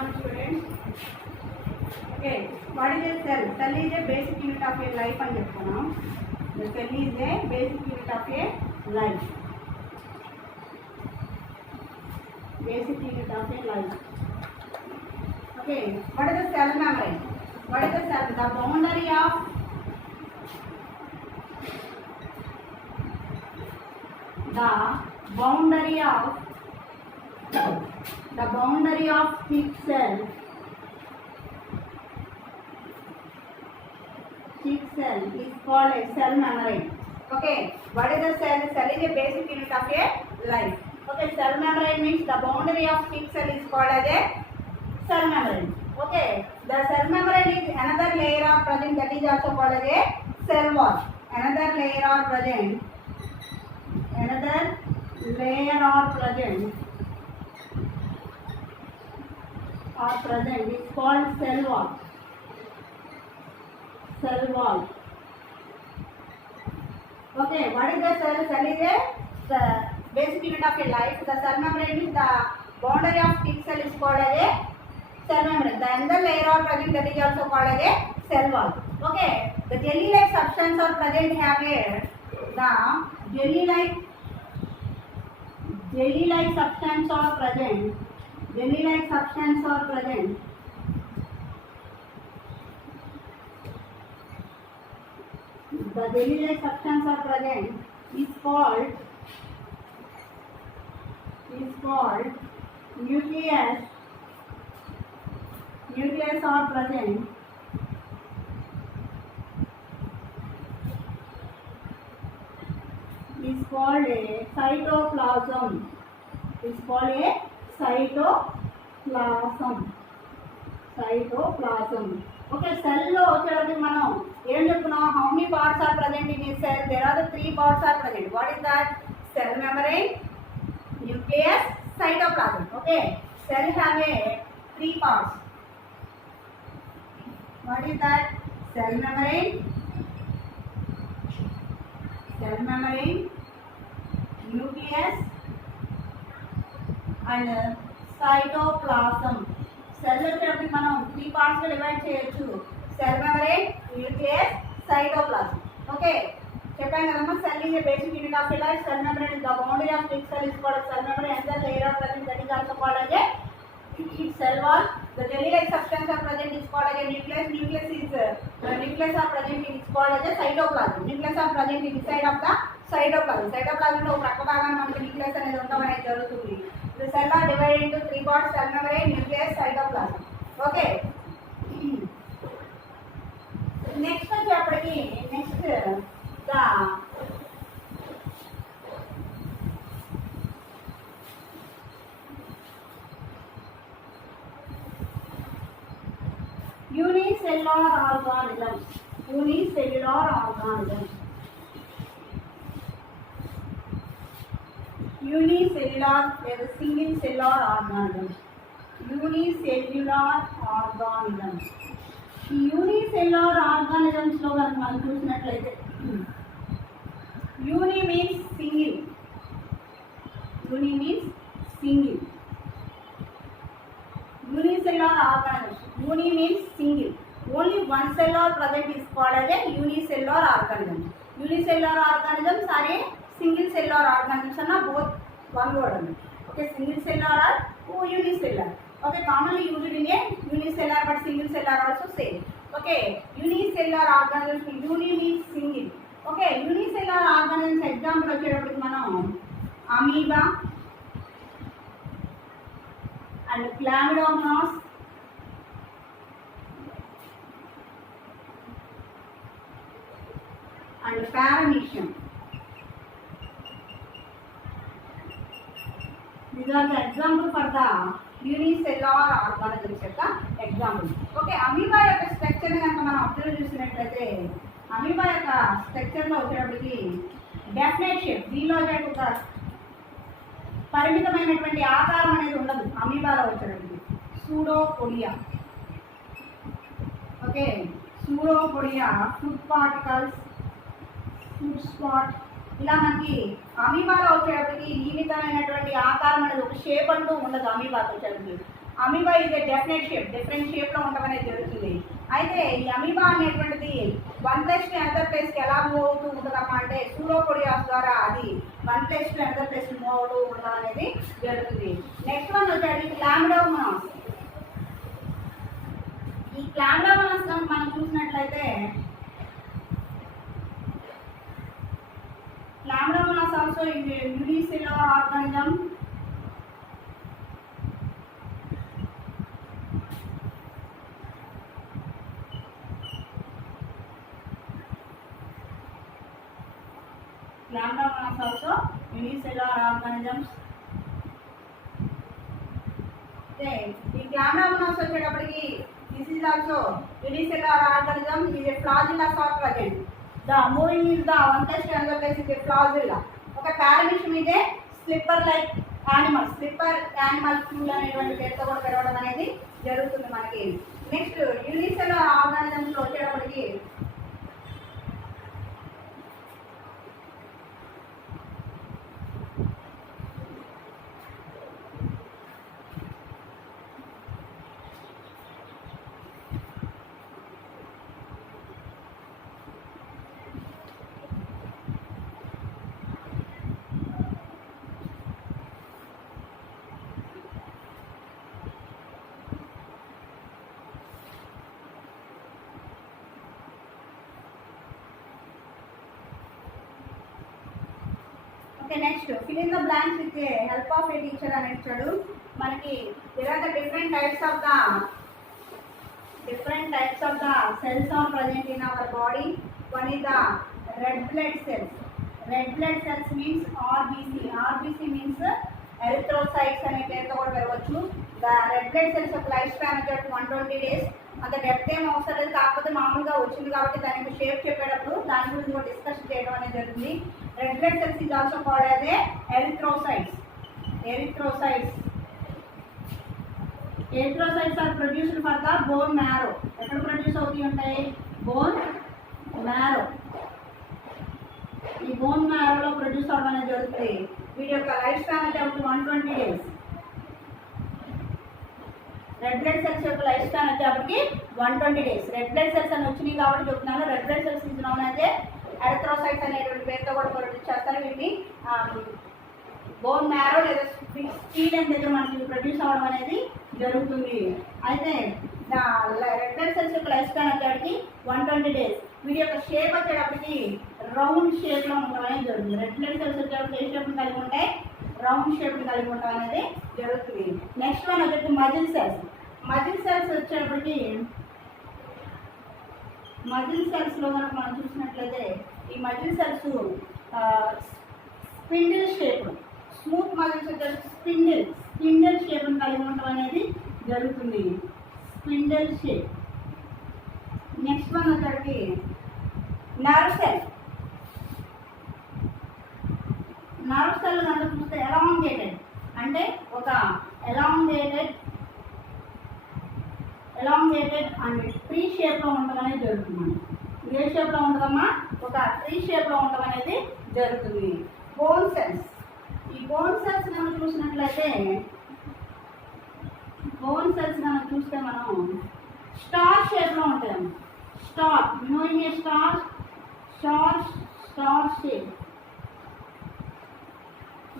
morning students. Okay, what is a cell? Cell is a basic unit of a life and చెప్తున్నాం. The cell is a basic unit of a life. Basic unit of a life. Okay, what is the cell membrane? What is the cell? The boundary of thick cell is called a cell membrane. Okay, what is the cell? Cell is a basic unit of a life. Okay, cell membrane means the boundary of thick cell is called as a cell membrane. Okay, the cell membrane is another layer of present that is also called as a cell wall. Another layer or present is called cell wall. Okay, what is the cell? Cell is a basic unit of a life. The cell membrane is the boundary of thick cell is called as a cell membrane. The another layer or present that is also called as a cell wall. Okay, the jelly-like substance or present here. The jelly-like substance or present. The jelly-like substance or present is called nucleus or present is called a cytoplasm. Okay, cell lo వచ్చేటప్పుడు మనం ఏం చెప్పుకున్నాం? How many parts are present in a cell? There are the 3 parts are present. What is that? Cell membrane, nucleus, cytoplasm. Okay, cell have a 3 parts. What is that? Cell membrane, nucleus and cytoplasm. Cell వచ్చేటప్పుడు మనం 3 parts గా డివైడ్ చేయొచ్చు. Cell membrane, nucleus, cytoplasm. Okay, చెప్పాను కదమ్మా, cell is a basic unit of a life. Cell membrane is the boundary of thick cell is called cell membrane. And the layer of present that is also called as a cell wall. The jelly-like substance or present is called as a nucleus. Nucleus or present is called as a cytoplasm. Nucleus are present inside of the cytoplasm. Cytoplasm లో ప్రక్క భాగాన మనకి nucleus అనేది ఉండడం అనేది జరుగుతుంది. The cell are divided into 3 parts: cell membrane, nucleus, cytoplasm. Okay. Next వచ్చేప్పటికి the unicellular organisms. Unicellular లేదా single cellular organisms. ఈ యూనిసెల్యులర్ ఆర్గానిజమ్స్ లో కనుక మనం చూసినట్లయితే uni means single. Unicellular organisms. Uni means single. Only one cell or present is called as a unicellular organism. Unicellular organisms are a single cellular organisms and both one word only. Okay, single cellular or unicellular. Okay, commonly used in a unicellular but single cellular also same. Okay, unicellular organisms. Uni means single. Okay, unicellular organisms example వచ్చేటప్పుడు మనం amoeba and chlamydomonas and paramecium. These are the example for the unicellular organisms యొక్క example. Okay, amoeba యొక్క స్ట్రక్చర్ కనుక మనం అబ్జర్వ్ చేసినట్లయితే అమీబా యొక్క స్ట్రక్చర్లో వచ్చేటప్పటికి డెఫినెట్ షేప్, దీనిలో ఒక పరిమితమైనటువంటి ఆకారం అనేది ఉండదు. అమీబాలో వచ్చేటప్పటికి pseudopodia. Okay, pseudopodia, food particles, food spot, ఇలా మనకి అమీబాలో వచ్చేటప్పటికి నియమితమైనటువంటి ఆకారం అనేది ఒక షేప్ అంటూ ఉండదు. అమీబాతో వచ్చేటప్పటికి అమీబా ఇది డిఫరెంట్ షేప్లో ఉండడం అనేది జరుగుతుంది. అయితే ఈ అమీబా అనేటువంటిది వన్ ప్లేస్ టు అనదర్ ప్లేస్కి ఎలా మూవ్ అవుతూ ఉంటుందమ్మా అంటే సూడోపోడియాస్ ద్వారా అది one place to another place move అవుతూ ఉండడం అనేది జరుగుతుంది. నెక్స్ట్ వన్ వచ్చేది క్లామిడోమోనాస్. ఈ క్లామిడోమోనాస్ మనం చూసినట్లయితే Chlamydomonas also unicellular organism. Chlamydomonas also unicellular organisms. Okay, the Chlamydomonas వచ్చేటప్పటికి this is also unicellular organism. Is a flagella are present. The moving is the one place to another place is a flagella. Okay, paramecium is a slipper like animal. Slipper animal tool అనేటువంటి పేరుతో కూడా పెరగడం అనేది జరుగుతుంది మనకి. Next unicellular organisms లో వచ్చేటప్పటికి Okay, next fill in the blanks with the help of a teacher అని ఇచ్చాడు మనకి. there are the different types of the cells are present in our body. One is the red blood cells. Red blood cells means RBC means erythrocytes అనే పేరుతో కూడా పెరగవచ్చు. the red blood cells of life span వచ్చేసి 120 days. అంత డెప్త్ ఏం అవసరం లేదు, కాకపోతే మామూలుగా వచ్చింది కాబట్టి దానికి షేప్ చెప్పేటప్పుడు దాని గురించి కూడా డిస్కస్ చేయడం అనేది జరుగుతుంది. Red blood cells is also called as a erythrocytes. Erythrocytes are produced for the bone marrow. ఎక్కడ ప్రొడ్యూస్ అవుతూ ఉంటాయి? Bone marrow. ఈ బోన్ మ్యారోలో ప్రొడ్యూస్ అవ్వడం అనేది జరుగుతుంది. వీటి యొక్క లైఫ్ స్పాన్ అంటే 120 days. రెడ్ బ్లడ్ సెల్స్ యొక్క లైఫ్ స్పాన్ వచ్చేప్పటికి 120 days. రెడ్ బ్లడ్ సెల్స్ అని వచ్చినాయి కాబట్టి చెప్తున్నాను. Red blood cells is known as erythrocytes అనేటువంటి పేరుతో కూడా ప్రొడ్యూస్ చేస్తారు. వీటిని బోన్ మ్యారో లేదా స్పీడన్ దగ్గర మనకి ప్రొడ్యూస్ అవ్వడం అనేది జరుగుతుంది. అయితే రెడ్ బ్లడ్ సెల్స్ యొక్క లైఫ్ స్పాన్ వచ్చేప్పటికి 120 days. వీటి యొక్క షేప్ వచ్చేటప్పటికి రౌండ్ షేప్లో ఉండడం అనేది జరుగుతుంది. రెడ్ బ్లడ్ సెల్స్ వచ్చేటప్పుడు ఏ షేప్ని కలిగి ఉంటాయి? రౌండ్ షేప్ని కలిగి ఉండడం అనేది జరుగుతుంది. నెక్స్ట్ వన్ వచ్చేసి మజిల్ సెల్స్. మజిల్ సెల్స్ వచ్చేటప్పటికి మజిల్ సెల్స్లో కనుక మనం చూసినట్లయితే ఈ muscle cells spindle shape, smooth muscles వచ్చేసి స్పిండిల్ షేప్ని కలిగి ఉండడం అనేది జరుగుతుంది. Spindle shape. నెక్స్ట్ వన్ వచ్చేటప్పటికి నర్వ్ సెల్. నర్వ్ సెల్ కనుక చూస్తే ఎలాంగేటెడ్ అంటే ఒక ఎలాంగేటెడ్ అండ్ ట్రీ షేప్లో ఉండడం అనేది జరుగుతుంది. ఏ షేప్లో ఉంటుందమ్మా? ఒక ట్రీ షేప్లో ఉండడం అనేది జరుగుతుంది. Bone cells. ఈ బోన్ సెల్స్ కనుక చూసినట్లయితే మనం స్టార్ షేప్లో ఉంటాయమ్మా. Star knowing a star shape.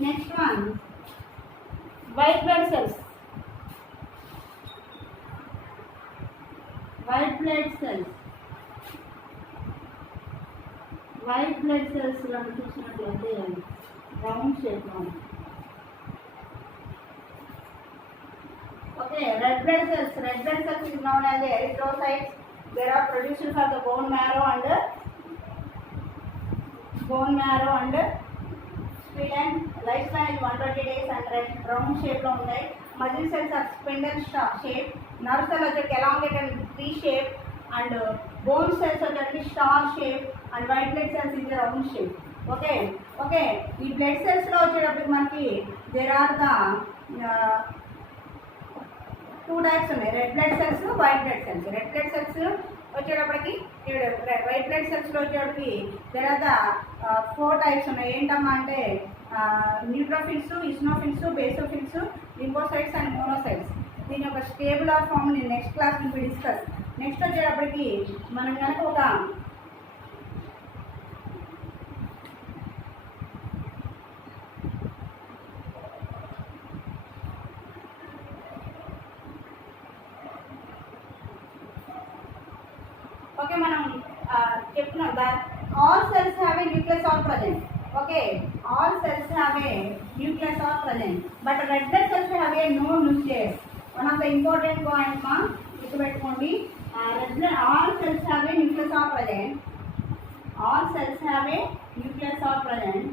Next one white blood cells. White blood cells మనం చూసినట్లయితే రౌండ్ షేప్లో ఉంది. Okay, red blood cells is known as erythrocytes. They are produced for the bone marrow and spleen. Life span is 120 days and round shape లో ఉంటాయి. Muscle cells are spindle shape. Nerve cell వచ్చేసి elongated tree shape and bone cells వచ్చేసి star shape and white blood cells is round shape. Okay, ఈ blood సెల్స్లో వచ్చేటప్పటికి మనకి there are the 2 types ఉన్నాయి. Red blood cells, white blood cells. Red blood cells వచ్చేటప్పటికి white blood సెల్స్లో వచ్చేటప్పటికి there are the 4 types ఉన్నాయి. ఏంటమ్మా అంటే neutrophils, eosinophils, basophils, lymphocytes and monocytes. దీని యొక్క స్టేబులర్ ఫామ్ నేను నెక్స్ట్ క్లాస్ నుంచి డిస్కస్. నెక్స్ట్ వచ్చేటప్పటికి మనం కనుక ఒక ఓకే మనం చెప్తున్నాం that all cells have a nucleus or present. Okay, all cells have a nucleus or present, but red blood cells have a no nucleus. One of the important points ma గుర్తుపెట్టుకోండి. red blood all cells have a nucleus or present. All cells have a nucleus or present.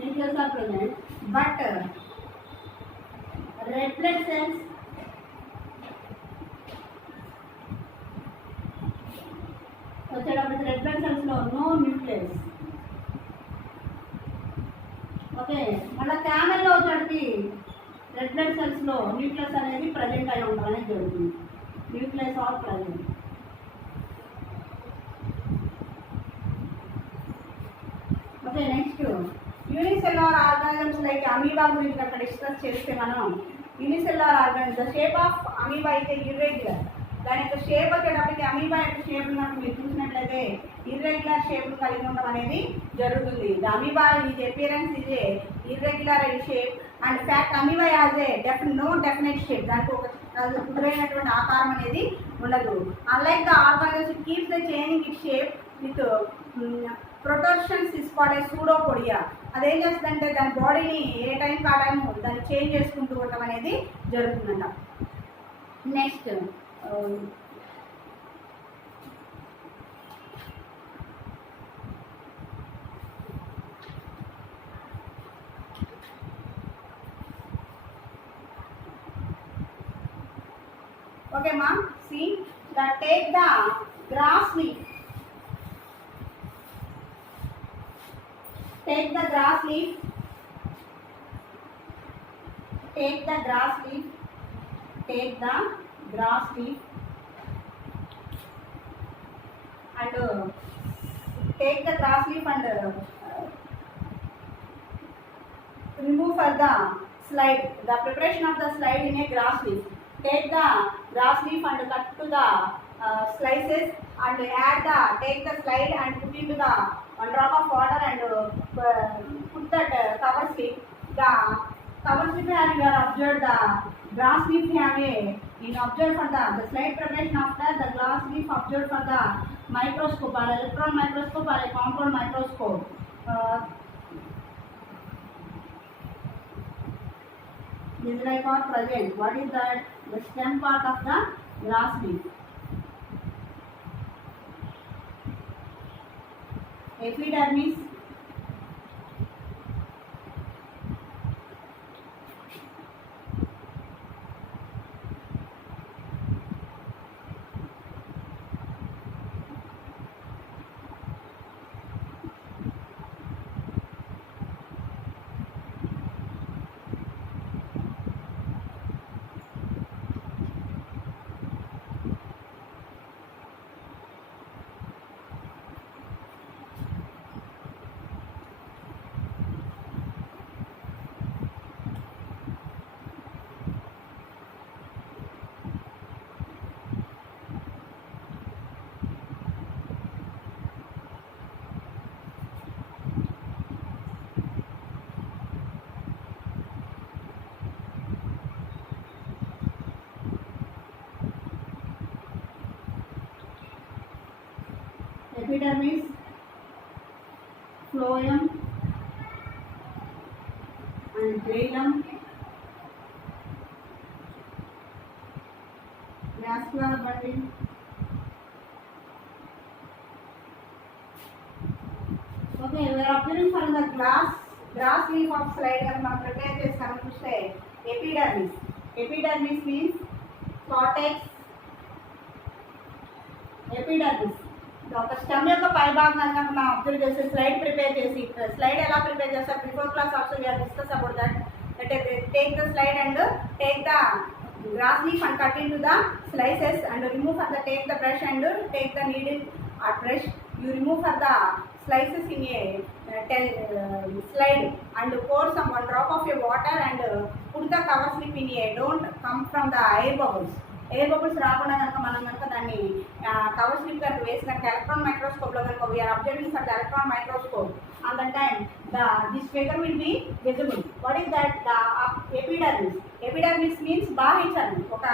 Nucleus are present, but red blood cells వచ్చేటప్పుడు red blood cells లో no nucleus. Okay, మళ్ళీ camel లో వచ్చేటికి red blood cells లో nucleus అనేది present అయి ఉండడం అనేది జరుగుతుంది. Nucleus are present. Okay, next unicellular organisms like amoeba గురించి కనుక డిస్కస్ చేస్తే మనం unicellular organism shape of amoeba అయితే ఇర్రెగ్యులర్. దాని యొక్క షేప్ వచ్చేటప్పటికి అమీబా యొక్క షేప్ కనుక మీరు చూసినట్లయితే ఇర్రెగ్యులర్ షేప్ కలిగి ఉండడం అనేది జరుగుతుంది. The amoeba is appearance is a irregular in shape and fact amoeba as a no definite shape. దానికి ఒక కుదురైనటువంటి ఆకారం అనేది ఉండదు. Unlike the organism keeps the changing it shape with protrusions is called a pseudopodia. అదేం చేస్తుందంటే దాని బాడీని ఏ టైం ఆ టైం దాన్ని చేంజ్ చేసుకుంటూ ఉండటం అనేది జరుగుతుందంట. Next okay ma'am, see that take the grass leaf, take the grass leaf, take the grass leaf, take the grass leaf and take the grass leaf and remove for the slide. The preparation of the slide in a grass leaf. Take the grass leaf and cut to the slices and take the slide and put into the 1 drop of water and put that cover slip. The cover slip and you are observed the grass leaf have a in observed for the slide preparation after the grass leaf observed for the microscope or electron microscope or a compound microscope. This is like or present. What is that? The stem part of the grass leaf. Epidermis, epidermis, phloem and xylem, vascular bundle, okay, we are observing from the grass leaf of slide and మనం prepare చేస్తాము. చూస్తే epidermis means cortex. epidermis ఒక stem యొక్క పై భాగాన్ని కనుక మనం observe చేసి స్లైడ్ ప్రిపేర్ చేసి స్లైడ్ ఎలా ప్రిపేర్ చేస్తారు before class also we have discuss about that. Take the slide and take the grass leaf and cut into the slices and remove for the take the brush and take the needle or brush. You remove for the slices in a slide and pour some one drop of a water and put the cover slip in a, don't come from the air bubbles. Air bubbles రాకుండా కనుక మనం కనుక దాన్ని cover slip కనుక వేసి కనుక electron మైక్రోస్కోప్లో కనుక we are observing for the electron microscope on the time this figure will be visible. What is that? The epidermis. Epidermis means బాహ్య చర్మం. ఒక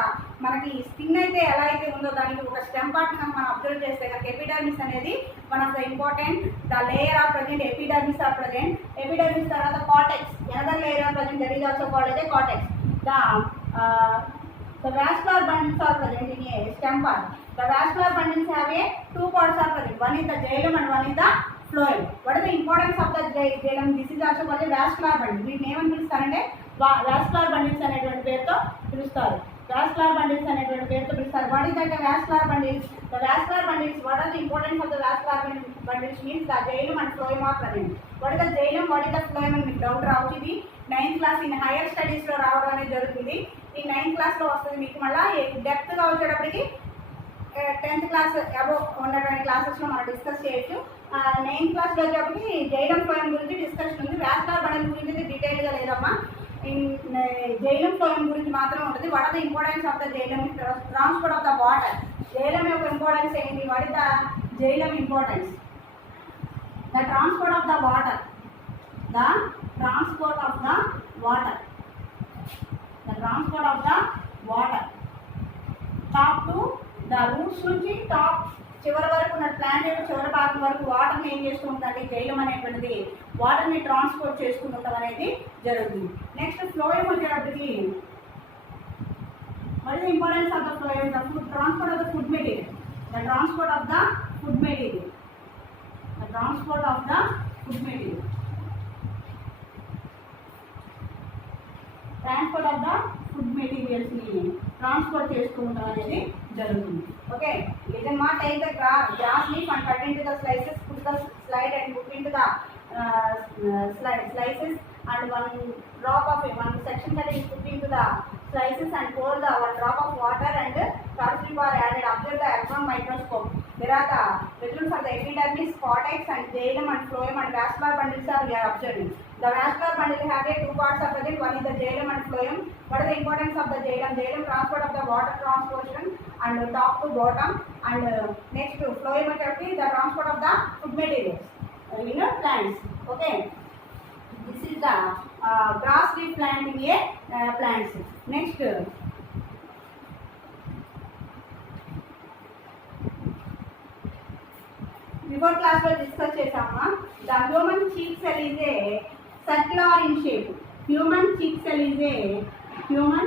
మనకి స్కిన్ అయితే ఎలా అయితే ఉందో దానికి ఒక స్టెమ్ పార్ట్ కనుక మనం అబ్జర్వ్ చేస్తే కనుక ఎపిడర్మిస్ అనేది one of the important. The layer of present epidermis are present. Epidermis తర్వాత cortex. Another layer of present that is also called as a cortex. The vascular bundles are present in a stem part. The vascular bundles have a two parts are present. One is the xylem and one is the phloem. What is the importance of the xylem? This is also called a vascular bundle. వీటిని ఏమని పిలుస్తారంటే vascular bundles అనేటువంటి పేరుతో పిలుస్తారు. vascular bundles అనేటువంటి పేరుతో పిలుస్తారు. What is that the vascular bundles? The vascular bundles, what are the importance of the vascular bundles means the xylem and phloem are present. What is the xylem? What is the phloem అని మీకు డౌట్ రావచ్చు. ఇది 9th class in higher స్టడీస్లో రావడం అనేది జరుగుతుంది. ఈ 9th క్లాస్లో వస్తుంది మీకు. మళ్ళీ డెప్త్గా వచ్చేటప్పటికి 10th క్లాస్ అబోవ్ ఉన్నటువంటి క్లాసెస్లో మనం డిస్కస్ చేయొచ్చు. 9th క్లాస్లో వచ్చేటప్పటికి జైలం ఫ్లోయం గురించి డిస్కషన్ ఉంది. vascular bundle గురించి డీటెయిల్గా లేదమ్మా. జైలం ఫ్లోయం గురించి మాత్రం ఉంటుంది. What are the importance of the xylem? Transport of the water. Xylem యొక్క ఇంపార్టెన్స్ ఏంటి? What is the xylem importance? The transport of the water. The transport of the water. The transport of the water top to the roots నుంచి టాప్ చివరి వరకు ఉన్న ప్లాంట్ యొక్క చివరి భాగం వరకు వాటర్ని ఏం చేస్తూ ఉంటుంది? జైలం అనేటువంటిది వాటర్ని ట్రాన్స్పోర్ట్ చేసుకుంటాం అనేది జరుగుతుంది. నెక్స్ట్ ఫ్లోయం వచ్చేటప్పటికి what is the importance of the phloem? The food transport of the food material. The transport of the food material. The transport of the food material. Transport of the food మెటీరియల్స్ని transport చేసుకుంటూ ఉండడం అనేది జరుగుతుంది. Okay, listen మా take the grass leaf and cut into the slices, put the slide and put into the slices and one drop of one section that is put into the slices and pour the one drop of water and calcium are added. Observe the electron microscope. There are the results of the epidermis, cortex and xylem and phloem and vascular bundles are we are observing. The vascular bundle have a two parts of it. One is the xylem and phloem. What is the importance of the xylem? Xylem transport of the water transportation and top to bottom and next to phloem is the transport of the food materials in plants. Okay, this is the grass leaf plant in a plants. Next, before class we discuss chesama. The human cheek cell is a circular in shape. Human cheek cell is a human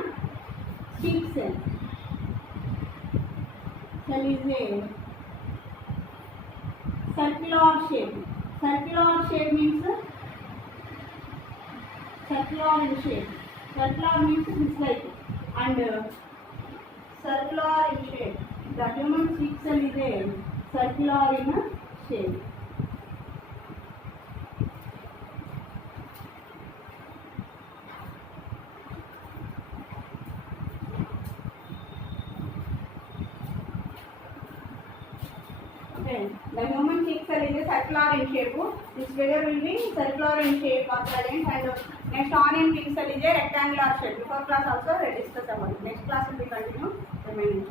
cheek cell. Cell is a circular shape. Circular shape means circular in shape. Circular means this like and circular in shape. The human cheek cell is a circular in shape. Okay, the human cheek cell is a circular in shape. This figure will be circular in shape or present and next onion cheek cell is a rectangular shape. Before class also we discuss about it. Next class will be continue remaining.